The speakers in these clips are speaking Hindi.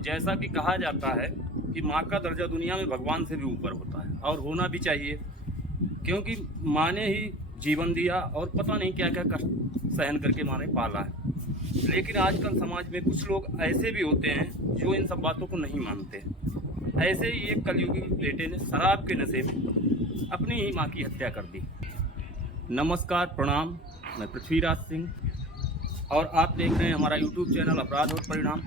जैसा कि कहा जाता है कि माँ का दर्जा दुनिया में भगवान से भी ऊपर होता है और होना भी चाहिए, क्योंकि माँ ने ही जीवन दिया और पता नहीं क्या क्या कष्ट सहन करके माँ ने पाला है। लेकिन आजकल समाज में कुछ लोग ऐसे भी होते हैं जो इन सब बातों को नहीं मानते। ऐसे ही एक कलयुगी बेटे ने शराब के नशे में अपनी ही माँ की हत्या कर दी। नमस्कार, प्रणाम। मैं पृथ्वीराज सिंह और आप देख रहे हैं हमारा यूट्यूब चैनल अपराध और परिणाम।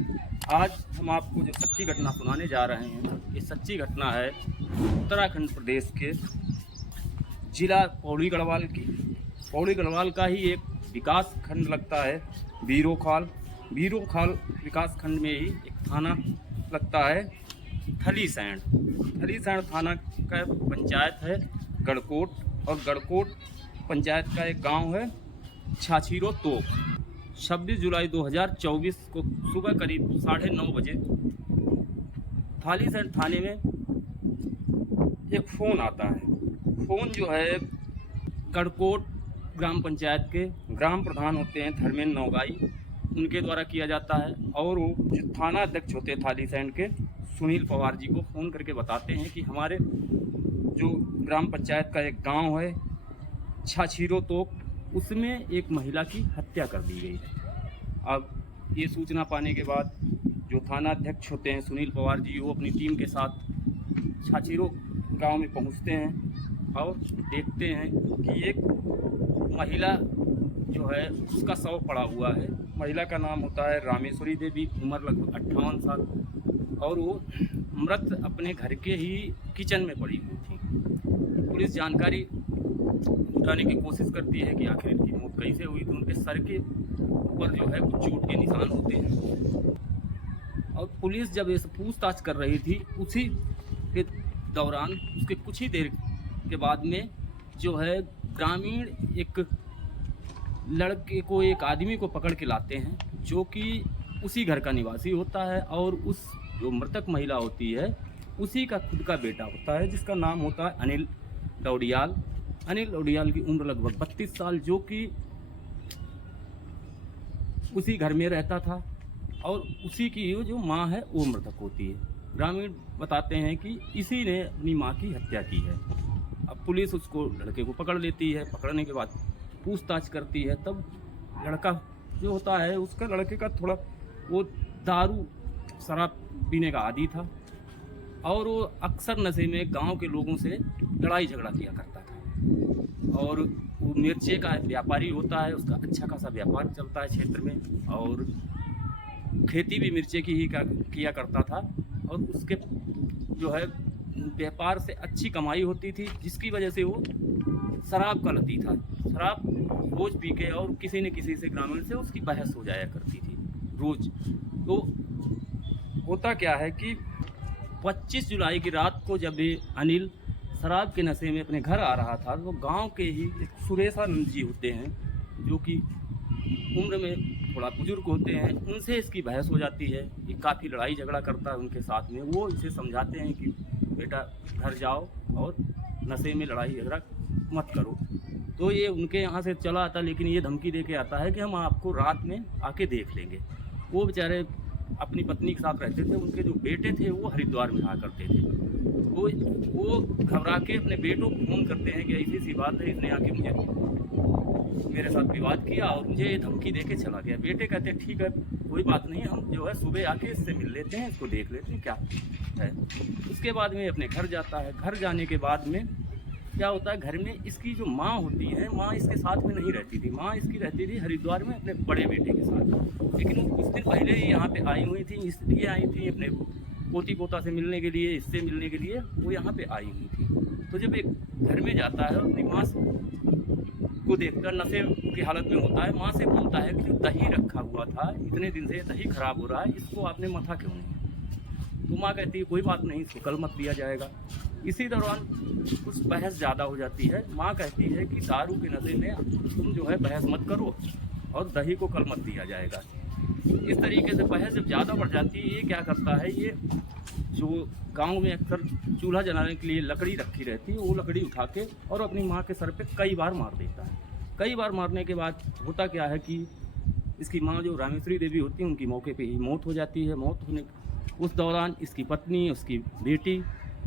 आज हम आपको जो सच्ची घटना सुनाने जा रहे हैं, ये सच्ची घटना है उत्तराखंड प्रदेश के जिला पौड़ी गढ़वाल की। पौड़ी गढ़वाल का ही एक विकास खंड लगता है बीरोखाल। बीरोखाल विकास खंड में ही एक थाना लगता है थलीसैंण। थलीसैंण थाना का पंचायत है गढ़कोट, और गढ़कोट पंचायत का एक गांव है छाछीरो तोक। 26 जुलाई 2024 को सुबह करीब 9:30 बजे थलीसैंण थाने में एक फ़ोन आता है। फ़ोन जो है गढ़कोट ग्राम पंचायत के ग्राम प्रधान होते हैं धर्मेंद्र नौगाई, उनके द्वारा किया जाता है। और वो जो थाना अध्यक्ष होते हैं थलीसैंण के सुनील पवार जी को फ़ोन करके बताते हैं कि हमारे जो ग्राम पंचायत का एक गांव है छाछीरो तोक, उसमें एक महिला की हत्या कर दी गई है। अब ये सूचना पाने के बाद जो थाना अध्यक्ष होते हैं सुनील पवार जी, वो अपनी टीम के साथ छाछीरो गांव में पहुंचते हैं और देखते हैं कि एक महिला जो है उसका शव पड़ा हुआ है। महिला का नाम होता है रामेश्वरी देवी, उम्र लगभग 58 साल, और वो मृत अपने घर के ही किचन में पड़ी हुई थी। पुलिस जानकारी जुटाने की कोशिश करती है कि आखिर इनकी मौत कैसे हुई। तो उनके सर के ऊपर जो है कुछ चोट के निशान होते हैं, और पुलिस जब इस पूछताछ कर रही थी उसी के दौरान उसके कुछ ही देर के बाद में जो है ग्रामीण एक लड़के को, एक आदमी को पकड़ के लाते हैं जो कि उसी घर का निवासी होता है, और उस जो मृतक महिला होती है उसी का खुद का बेटा होता है, जिसका नाम होता है अनिल डौडियाल। अनिल डौडियाल की उम्र लगभग 32 साल, जो कि उसी घर में रहता था, और उसी की जो माँ है वो मृतक होती है। ग्रामीण बताते हैं कि इसी ने अपनी माँ की हत्या की है। अब पुलिस उसको, लड़के को पकड़ लेती है। पकड़ने के बाद पूछताछ करती है, तब लड़का जो होता है उसका, लड़के का थोड़ा वो दारू शराब पीने का आदी था, और वो अक्सर नशे में गांव के लोगों से लड़ाई झगड़ा किया करता था। और वो मिर्चे का व्यापारी होता है, उसका अच्छा खासा व्यापार चलता है क्षेत्र में, और खेती भी मिर्चे की ही किया करता था, और उसके जो है व्यापार से अच्छी कमाई होती थी, जिसकी वजह से वो शराब का लती था। शराब रोज पी के, और किसी न किसी से ग्रामीण से उसकी बहस हो जाया करती थी रोज। तो होता क्या है कि 25 जुलाई की रात को जब ये अनिल शराब के नशे में अपने घर आ रहा था, तो गांव के ही एक सुरेशानंद जी होते हैं, जो कि उम्र में थोड़ा बुजुर्ग होते हैं, उनसे इसकी बहस हो जाती है। ये काफ़ी लड़ाई झगड़ा करता है उनके साथ में। वो इसे समझाते हैं कि बेटा घर जाओ और नशे में लड़ाई झगड़ा मत करो। तो ये उनके यहाँ से चला आता, लेकिन ये धमकी दे के आता है कि हम आपको रात में आके देख लेंगे। वो बेचारे अपनी पत्नी के साथ रहते थे, उनके जो बेटे थे वो हरिद्वार में रहा करते थे। वो घबरा के अपने बेटों को फ़ोन करते हैं कि ऐसी सी बात है, इसने आके मेरे साथ विवाद किया और मुझे ये धमकी दे के चला गया। बेटे कहते हैं ठीक है, कोई बात नहीं, हम जो है सुबह आके इससे मिल लेते हैं, इसको देख लेते हैं क्या है। उसके बाद में अपने घर जाता है। घर जाने के बाद में क्या होता है, घर में इसकी जो माँ होती है, माँ इसके साथ में नहीं रहती थी। माँ इसकी रहती थी हरिद्वार में अपने बड़े बेटे के साथ, लेकिन वो कुछ दिन पहले ही यहाँ पे आई हुई थी। इसलिए आई थी अपने पोती पोता से मिलने के लिए, इससे मिलने के लिए वो यहाँ पे आई हुई थी। तो जब एक घर में जाता है, अपनी माँ को देखकर नशे की हालत में होता है, माँ से बोलता है कि जो दही रखा हुआ था इतने दिन से, दही खराब हो रहा है, इसको आपने मथा क्यों नहीं। तो माँ कहती है कोई बात नहीं, इसको कल मत दिया जाएगा। इसी दौरान कुछ बहस ज़्यादा हो जाती है। माँ कहती है कि दारू के नशे में तुम जो है बहस मत करो और दही को कल मत दिया जाएगा। इस तरीके से बहस जब ज़्यादा बढ़ जाती है, ये क्या करता है, ये जो गांव में अक्सर चूल्हा जलाने के लिए लकड़ी रखी रहती है, वो लकड़ी उठा के और अपनी माँ के सर पे कई बार मार देता है। कई बार मारने के बाद होता क्या है कि इसकी माँ जो रामेश्वरी देवी होती है, उनकी मौके पे ही मौत हो जाती है। मौत होने उस दौरान इसकी पत्नी, उसकी बेटी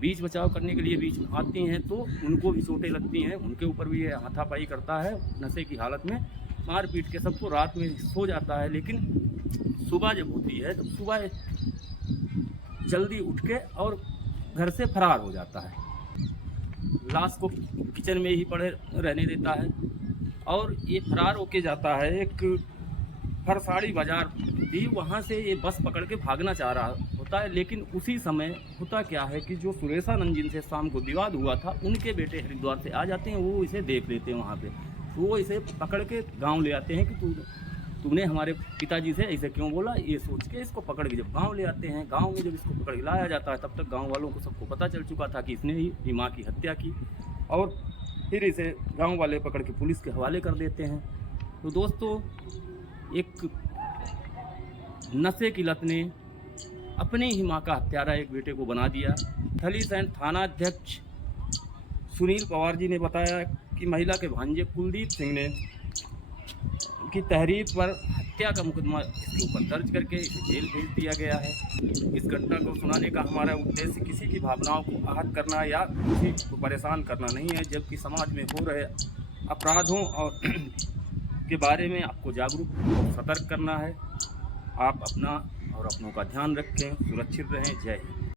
बीच बचाव करने के लिए बीच में आती हैं तो उनको भी चोटें लगती हैं, उनके ऊपर भी ये हाथापाई करता है नशे की हालत में, मार पीट के सबको, रात में सो जाता है। लेकिन सुबह जब होती है तो सुबह जल्दी उठ के और घर से फरार हो जाता है, लाश को किचन में ही पड़े रहने देता है और ये फरार होके जाता है एक फरसाड़ी बाजार भी, वहाँ से ये बस पकड़ के भागना चाह रहा होता है। लेकिन उसी समय होता क्या है कि जो सुरेशानंद जिनसे शाम को विवाद हुआ था, उनके बेटे हरिद्वार से आ जाते हैं, वो इसे देख लेते हैं वहाँ पे, तो वो इसे पकड़ के गांव ले आते हैं कि तूने हमारे पिताजी से ऐसे क्यों बोला, ये सोच के इसको पकड़ के जब गांव ले आते हैं, गांव में जब इसको पकड़ के लाया जाता है तब तक गांव वालों को सबको पता चल चुका था कि इसने ही माँ की हत्या की, और फिर इसे गांव वाले पकड़ के पुलिस के हवाले कर देते हैं। तो दोस्तों, एक नशे की लत ने अपनी ही माँ का हत्यारा एक बेटे को बना दिया। थलीसैंण थाना अध्यक्ष सुनील पवार जी ने बताया कि महिला के भांजे कुलदीप सिंह ने की तहरीर पर हत्या का मुकदमा इसके ऊपर दर्ज करके इसे जेल भेज दिया गया है। इस घटना को सुनाने का हमारा उद्देश्य किसी की भावनाओं को आहत करना या किसी को परेशान करना नहीं है, जबकि समाज में हो रहे अपराधों और के बारे में आपको जागरूक और सतर्क करना है। आप अपना और अपनों का ध्यान रखें, सुरक्षित रहें। जय हिंद।